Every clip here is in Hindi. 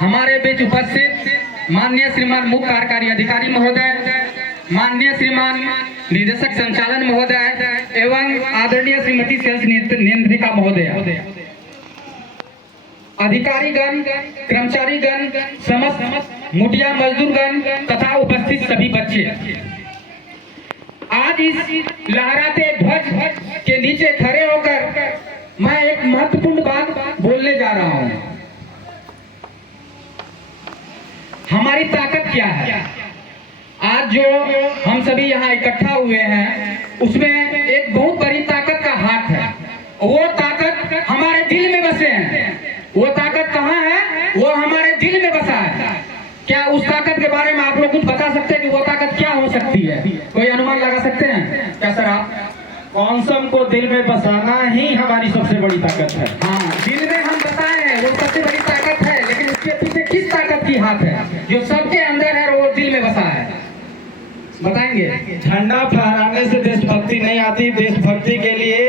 हमारे बीच उपस्थित माननीय श्रीमान मुख्य कार्यकारी अधिकारी महोदय, माननीय श्रीमान निदेशक संचालन महोदय एवं आदरणीय श्रीमती सेल्स नियंत्रिका महोदय, अधिकारीगण, कर्मचारीगण, समस्त मुटिया मजदूरगण तथा उपस्थित सभी बच्चे, आज इस लहराते ध्वज के नीचे खड़े होकर मैं एक महत्वपूर्ण बात बोलने जा रहा हूं। हमारी ताकत क्या है? आज जो हम सभी यहाँ इकट्ठा हुए हैं उसमें एक बहुत बड़ी ताकत का हाथ है। वो ताकत हमारे दिल में बसे हैं। वो ताकत कहाँ है? वो हमारे दिल में बसा है। क्या उस ताकत के बारे में आप लोग कुछ बता सकते हैं कि वो ताकत क्या हो सकती है? कोई अनुमान लगा सकते हैं क्या सर आप? कौनसम को दिल में बसाना ही हमारी सबसे बड़ी ताकत है। हाँ, दिल में हम बताए हैं वो सबसे बड़ी ताकत है, लेकिन उसके पीछे किस ताकत की हाथ है जो सबके अंदर है और वो दिल में बसा है? बताएंगे? झंडा फहराने से देशभक्ति नहीं आती, देशभक्ति के लिए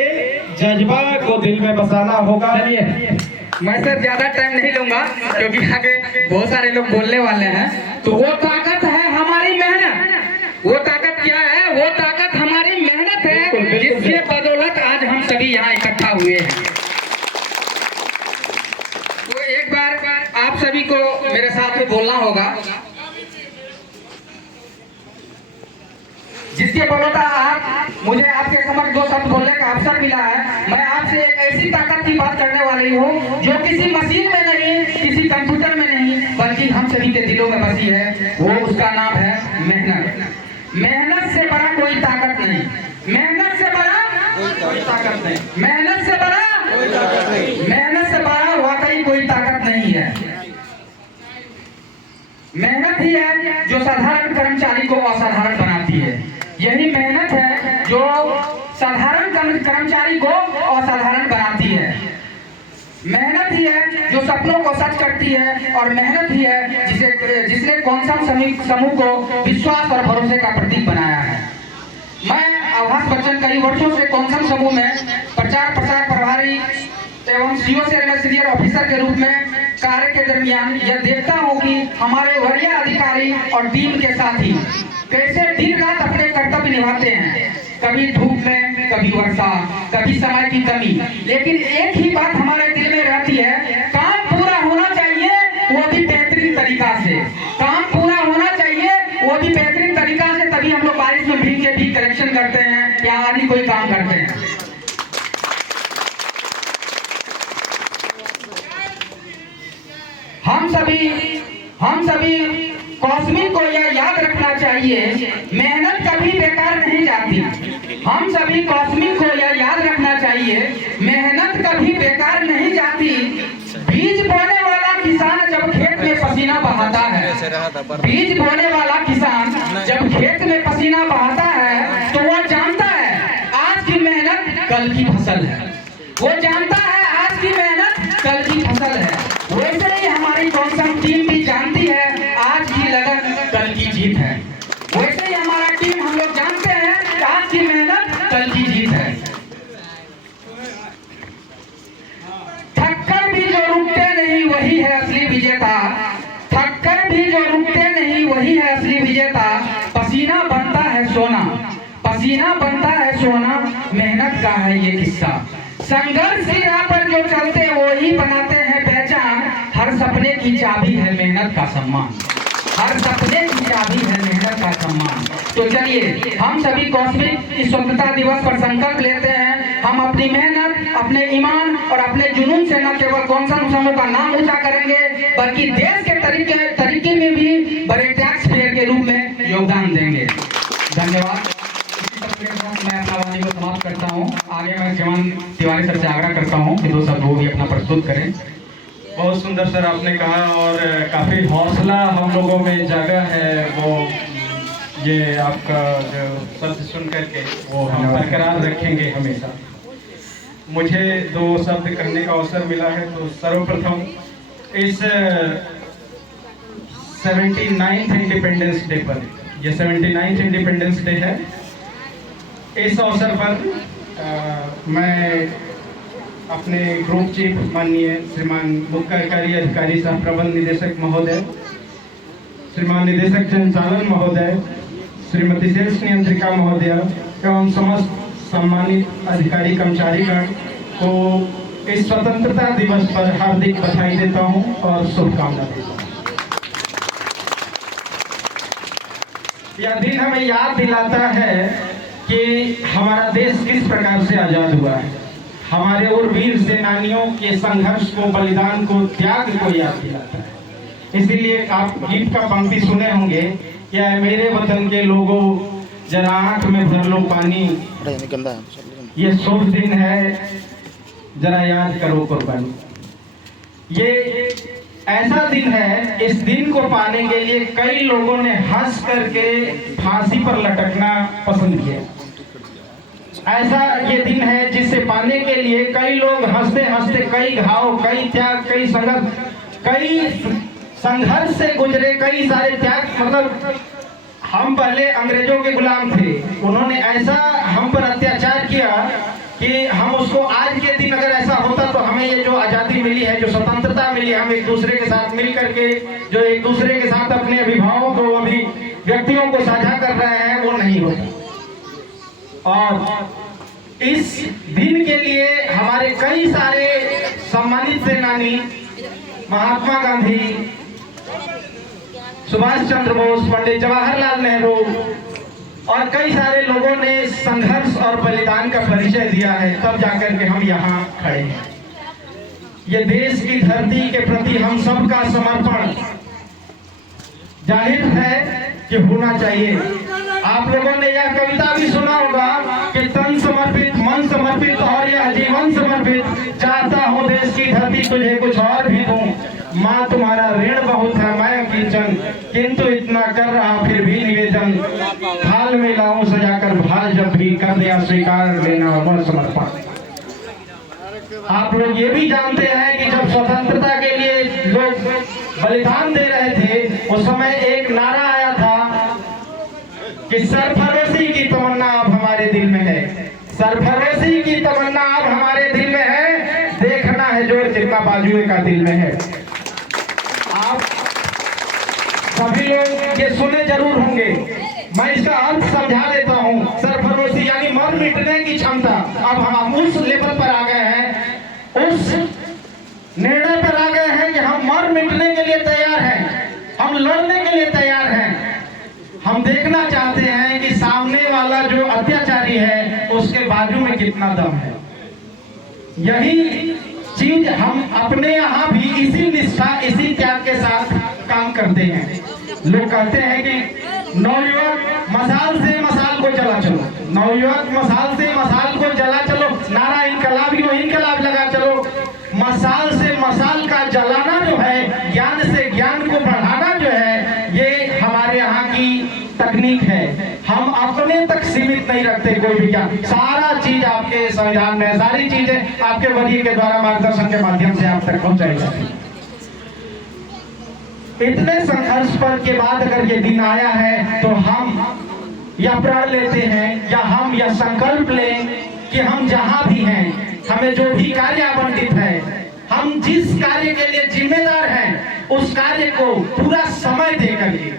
जज्बा को दिल में बसाना होगा। चलिए, मैं सर ज्यादा टाइम नहीं लूंगा क्योंकि आगे बहुत सारे लोग बोलने वाले हैं। तो वो ताकत है हमारी मेहनत। वो ताकत क्या है? वो ताकत हमारी मेहनत है, जिसके बदौलत आज हम सभी यहाँ इकट्ठा हुए हैं। तो एक बार आप सभी को मेरे साथ में बोलना होगा, जिसके बदौलत आज मुझे आपके समक्ष दो शब्द बोलने का अवसर मिला है। मैं आपसे एक ऐसी ताकत की बात करने वाली हूँ जो किसी मशीन में नहीं, किसी कंप्यूटर में नहीं, बल्कि हम सभी के दिलों में बसी है। वो उसका नाम है मेहनत। मेहनत से बड़ा कोई ताकत नहीं। मेहनत से बड़ा कोई ताकत नहीं। मेहनत से बड़ा कोई ताकत नहीं। मेहनत से बड़ा वाकई कोई ताकत नहीं है। मेहनत ही है जो साधारण कर्मचारी को असाधारण बनाती है। यही मेहनत है जो साधारण कर्मचारी को असाधारण बनाती है। मेहनत ही है जो सपनों को सच करती है, और मेहनत ही है जिसने कौनसम समूह को विश्वास और भरोसे का प्रतीक बनाया है। मैं आभास बच्चन कई वर्षों से कौनसम समूह में प्रचार प्रसार प्रभारी एवं सीनियर ऑफिसर के रूप में कार्य के दरमियान यह देखता हूँ कि हमारे वरीय अधिकारी और टीम के साथी कैसे दिन रात अपने कर्तव्य निभाते हैं, कभी धूप में, कभी वर्षा, कभी समय की कमी, लेकिन एक ही बात हमारे दिल में रहती है, काम पूरा होना चाहिए, वो भी बेहतरीन तरीका से। काम पूरा होना चाहिए, वो भी बेहतरीन तरीका से। तभी हम लोग बारिश में भीग के भी कलेक्शन करते हैं या अन्य कोई काम करते हैं। हम सभी कौशमी को यह याद रखना चाहिए, मेहनत कभी बेकार नहीं जाती। हम सभी कौशमी को यह याद रखना चाहिए, मेहनत कभी बेकार नहीं जाती। बीज बोने वाला किसान जब खेत में पसीना बहाता है, बीज बोने वाला किसान जब खेत में पसीना बहाता है तो वो जानता है आज की मेहनत कल की फसल है। वो जानता है आज की मेहनत कल की फसल है। वैसे ही हमारी कौनसम टीम भी जानती है आज की लगन कल की जीत है। वैसे ही हमारा टीम, हम लोग जानते हैं कि आज की मेहनत कल की जीत है। थककर भी जो रुकते नहीं वही है असली विजेता। थककर भी जो रुकते नहीं वही है असली विजेता। पसीना बनता है सोना, पसीना बनता है सोना, मेहनत का है ये किस्सा। संघर्ष की राह पर जो चलते वो ही बनाते हैं पहचान। हर सपने की चाबी है मेहनत का सम्मान। हर सपने की चाबी है मेहनत का सम्मान। तो चलिए, हम सभी कॉस्मिक इस स्वतंत्रता दिवस पर संकल्प लेते हैं, हम अपनी मेहनत, अपने ईमान और अपने जुनून से न केवल कौनसम समूह का नाम ऊंचा करेंगे, बल्कि देश के तरीके में भी बड़े टैक्स पेयर के रूप में योगदान देंगे। धन्यवाद। मैं अपना वाणी को समाप्त करता हूँ। आगे मैं जवान तिवारी सर से आग्रह करता हूँ कि दो शब्द वो भी अपना प्रस्तुत करें। बहुत सुंदर सर आपने कहा, और काफ़ी हौसला हम लोगों में जगह है। वो ये आपका जो शब्द सुन करके वो हम बरकरार रखेंगे हमेशा। मुझे दो शब्द करने का अवसर मिला है, तो सर्वप्रथम इस 79th इंडिपेंडेंस डे पर, ये 79th इंडिपेंडेंस डे है, इस अवसर पर मैं अपने ग्रुप चीफ माननीय श्रीमान मुख्य कार्यकारी अधिकारी सह प्रबंध निदेशक महोदय, श्रीमान निदेशक संचालन महोदय, श्रीमती सेल्स नियंत्रिका महोदय एवं समस्त सम्मानित अधिकारी कर्मचारीगण को इस स्वतंत्रता दिवस पर हार्दिक बधाई देता हूं और शुभकामना देता हूं। यह दिन हमें याद दिलाता है कि हमारा देश किस प्रकार से आजाद हुआ है। हमारे और वीर सेनानियों के संघर्ष को, बलिदान को, त्याग को याद दिलाता है। इसीलिए आप गीत का पंक्ति सुने होंगे, क्या मेरे वतन के लोगों जरा आंख में भर लो पानी, ये शुभ दिन है जरा याद करो कुर्बानी। ये ऐसा दिन है, इस दिन को पाने के लिए कई लोगों ने हंस करके फांसी पर लटकना पसंद किया। ऐसा ये दिन है जिसे पाने के लिए कई लोग हंसते हंसते कई घाव, कई त्याग, कई संघर्ष से गुजरे, कई सारे त्याग। मतलब हम पहले अंग्रेजों के गुलाम थे, उन्होंने ऐसा हम पर अत्याचार किया कि हम उसको आज के दिन अगर ऐसा होता तो हमें ये जो आज़ादी मिली है, जो स्वतंत्रता मिली, हम एक दूसरे के साथ मिल करके जो एक दूसरे के साथ अपने अभिभावों को, अभी व्यक्तियों को साझा कर रहे हैं, वो नहीं होता। और इस दिन के लिए हमारे कई सारे सम्मानित सेनानी, महात्मा गांधी, सुभाष चंद्र बोस, पंडित जवाहरलाल नेहरू और कई सारे लोगों ने संघर्ष और बलिदान का परिचय दिया है, तब जाकर के हम यहाँ खड़े हैं। ये देश की धरती के प्रति हम सबका समर्पण जाहिर है कि होना चाहिए। आप लोगों ने यह कविता भी सुना होगा कि तन समर्पित, मन समर्पित और यह जीवन समर्पित, चाहता हूँ देश की धरती तुझे कुछ और भी दूं, माँ तुम्हारा ऋण बहुत है मैं किंचन, किंतु इतना कर रहा फिर भी निवेदन, थाल में लाऊं सजाकर भाल जब भी, कर दिया स्वीकार लेना अमर समर्पण। आप लोग ये भी जानते हैं कि जब स्वतंत्रता के लिए लोग बलिदान दे रहे थे, उस समय एक नारा आया था कि सरफरोशी की तमन्ना अब हमारे दिल में है, सरफरोशी की तमन्ना अब हमारे दिल में है, देखना है जोर कितना बाजुए का दिल में है। आप सभी लोग ये सुने जरूर होंगे, मैं इसका अर्थ समझा देता हूँ। सरफरोशी यानी मर मिटने की क्षमता। अब हम उस लेवल पर आ गए हैं, उस निर्णय पर आ गए हैं कि हम मर मिटने के लिए तैयार हैं, हम लड़ने के लिए तैयार हैं। हम देखना चाहते हैं कि सामने वाला जो अत्याचारी है उसके बाजू में कितना दम है। यही चीज हम अपने यहाँ भी इसी निष्ठा, इसी त्याग के साथ काम करते हैं। लोग कहते हैं कि नवयुवक मसाल से मसाल को जला चलो, नवयुवक मसाल से मसाल को जला चलो, नारा इनकलाबी हो इनकलाब लगा चलो। मसाल से मसाल का जलाना जो है, ज्ञान से ज्ञान को बढ़ाना जो है, ये हमारे यहाँ की तकनीक है। हम अपने तक सीमित नहीं रखते कोई भी ज्ञान, सारा चीज आपके संविधान में, सारी चीजें आपके वरीय के द्वारा मार्गदर्शन के माध्यम से आप तक पहुंचाई जाती है। इतने संघर्ष पर के बाद अगर ये दिन आया है तो हम यह प्रण लेते हैं, या हम यह संकल्प लें कि हम जहां भी हैं, हमें जो भी कार्य आवंटित है, हम जिस कार्य के लिए जिम्मेदार हैं, उस कार्य को पूरा समय देकर के,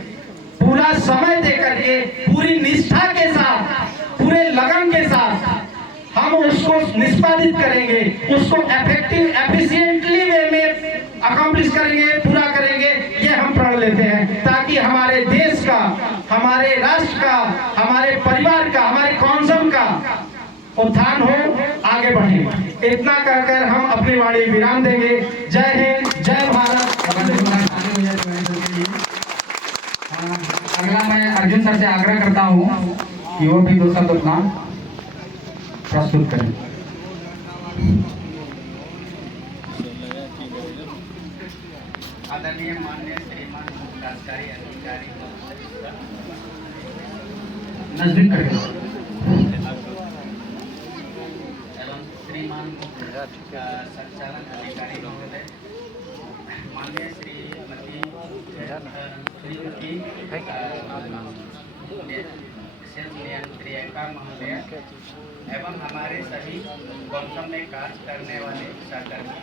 पूरा समय देकर के, पूरी निष्ठा के साथ, पूरे लगन के साथ हम उसको निष्पादित करेंगे, उसको इफेक्टिव, एफिशिएंटली वे में अकम्प्लिश करेंगे, पूरा करेंगे। ये हम प्रण लेते हैं ताकि हमारे देश का, हमारे राष्ट्र का, हमारे परिवार का, हमारे कौशल का उत्थान हो, आगे बढ़े। इतना कहकर हम अपनी वाणी विराम देंगे। जय हिंद, जय भारत। अगला मैं अर्जुन सर से आग्रह करता हूँ कि वो भी 2 शब्द अपना प्रस्तुत करें। आदरणीय माननीय श्रीमान कार्यकारी अधिकारी नजदीक करके एवं श्रीमान संचालन अधिकारी महोदय, माननीय श्रीमती सेल्फ नियंत्रिका महोदय एवं हमारे सभी कौशल में कार्य करने वाले सहकर्मी,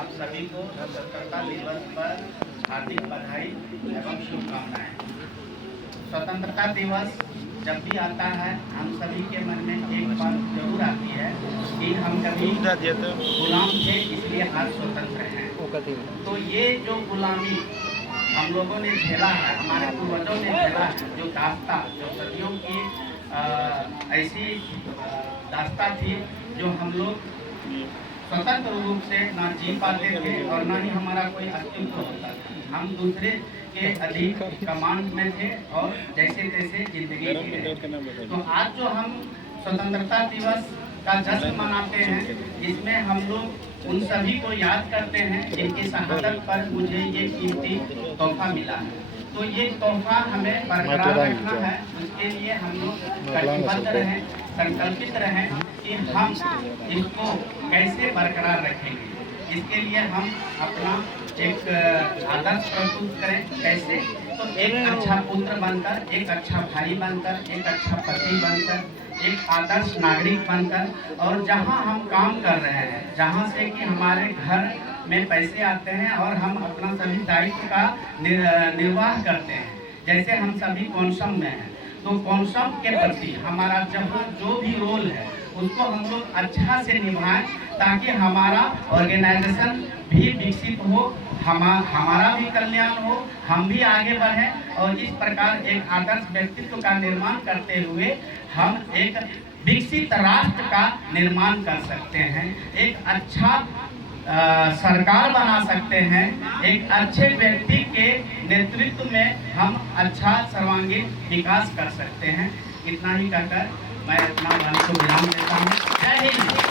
आप सभी को स्वतंत्रता दिवस पर हार्दिक बधाई एवं शुभकामनाएं। स्वतंत्रता दिवस जब भी आता है हम सभी के मन में एक बात जरूर आती है कि हम कभी गुलाम थे, इसलिए आज स्वतंत्र हैं। तो ये जो गुलामी हम लोगों ने झेला है, हमारे पूर्वजों ने झेला है, जो दास्ता, जो सदियों की ऐसी दास्ता थी जो हम लोग स्वतंत्र रूप से ना जी पाते थे और ना ही हमारा कोई अस्तित्व होता था। हम दूसरे के अधीन कमांड में थे और जैसे तैसे जिंदगी जी रहे। तो आज जो हम स्वतंत्रता दिवस का जश्न मनाते हैं, इसमें हम लोग उन सभी को याद करते हैं जिनकी शहादत पर मुझे ये कीमती तोहफा मिला है। तो ये तोहफा हमें बरकरार रखना है, उसके लिए हम लोग कटिबद्ध रहें, संकल्पित रहें कि हम इसको कैसे बरकरार रखेंगे। इसके लिए हम अपना एक आदर्श प्रस्तुत करें। कैसे? तो एक अच्छा पुत्र बनकर, एक अच्छा भाई बनकर, एक अच्छा पति बनकर, एक आदर्श नागरिक बनकर, और जहां हम काम कर रहे हैं, जहां से कि हमारे घर में पैसे आते हैं और हम अपना सभी दायित्व का निर्वाह करते हैं। जैसे हम सभी कौशल में हैं, तो कौशल के प्रति हमारा जहाँ जो भी रोल है उसको हम लोग अच्छा से निभाएं, ताकि हमारा ऑर्गेनाइजेशन भी विकसित हो, हमारा भी कल्याण हो, हम भी आगे बढ़ें और इस प्रकार एक आदर्श व्यक्तित्व का निर्माण करते हुए हम एक विकसित राष्ट्र का निर्माण कर सकते हैं, एक अच्छा सरकार बना सकते हैं, एक अच्छे व्यक्ति के नेतृत्व में हम अच्छा सर्वांगीण विकास कर सकते हैं। इतना ही कहकर मैं अपना वाणी को विराम देता हूँ। जय हिंद।